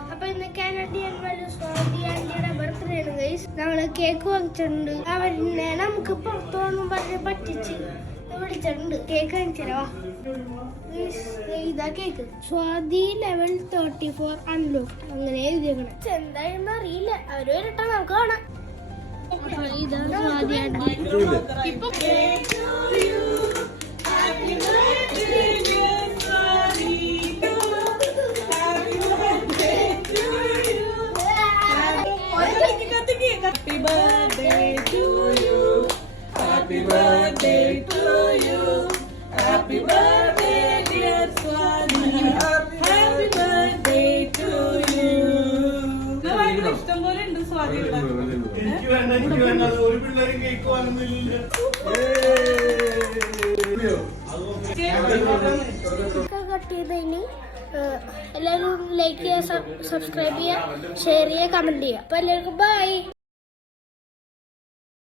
അപ്പൊ ഇന്ന് കാനഡിയൻ സ്വാതി ആന്റിയുടെ ബർത്ത്ഡേ ആണ് ഗൈസ്. നമ്മള് കേക്ക് വാങ്ങിച്ചിട്ടുണ്ട്. അവരിനെ നമുക്ക് പുറത്തോന്നും പറഞ്ഞ് പറ്റിച്ച് വിളിച്ചിട്ടുണ്ട്. കേക്ക് വാങ്ങിച്ചരവാ. ഇതാ കേക്ക്. സ്വാതി ലെവൽ 34 അൺലോക്ക് അങ്ങനെ എഴുതിയേക്കണം. എന്തായെന്ന് അറിയില്ല. അവര് വരട്ടെ, നമുക്ക് കാണാം. ഇതാ സ്വാതി ആന്റി. ഇപ്പൊ Happy birthday to you. Happy birthday to you. Happy birthday dear Swati. Happy birthday to you. ഭയങ്കര ഇഷ്ടം പോലെ ഉണ്ട് സ്വാതിയുടെ. എല്ലാവരും ലൈക്ക് ചെയ്യുക, സബ്സ്ക്രൈബ് ചെയ്യുക, ഷെയർ ചെയ്യുക, കമന്റ് ചെയ്യുക. അപ്പൊ എല്ലാവർക്കും ബൈ.